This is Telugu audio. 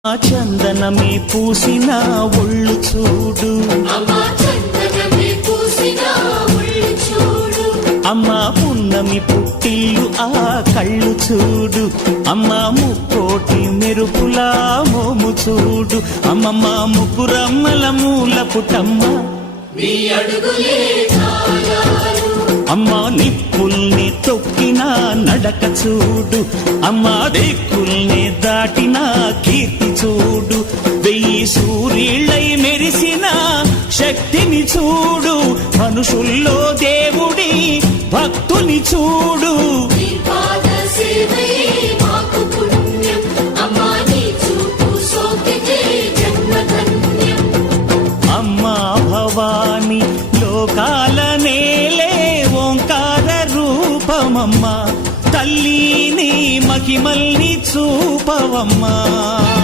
ఆ చందనమే పూసిన ఒళ్ళు చూడు, అమ్మా పున్నమి పుట్టిల్లు ఆ కళ్ళు చూడు, అమ్మా ముక్కోటి మెరుపులా మోము చూడు, అమ్మమ్మ ముగ్గురమ్మల మూల పుటమ్మ అమ్మా నిప్పుల్ని తొక్కిన నడక చూడు, అమ్మా దిక్కుల్ని దాటిన కీర్తి చూడు, వెయ్యి సూర్యుళ్ళై మెరిసిన శక్తిని చూడు, మనుషుల్లో దేవుడి భక్తుని చూడు. అమ్మా భవాని లోకాల నేలే ఓంకార రూపమమ్మా, తల్లిని మహిమల్ని చూపవమ్మా.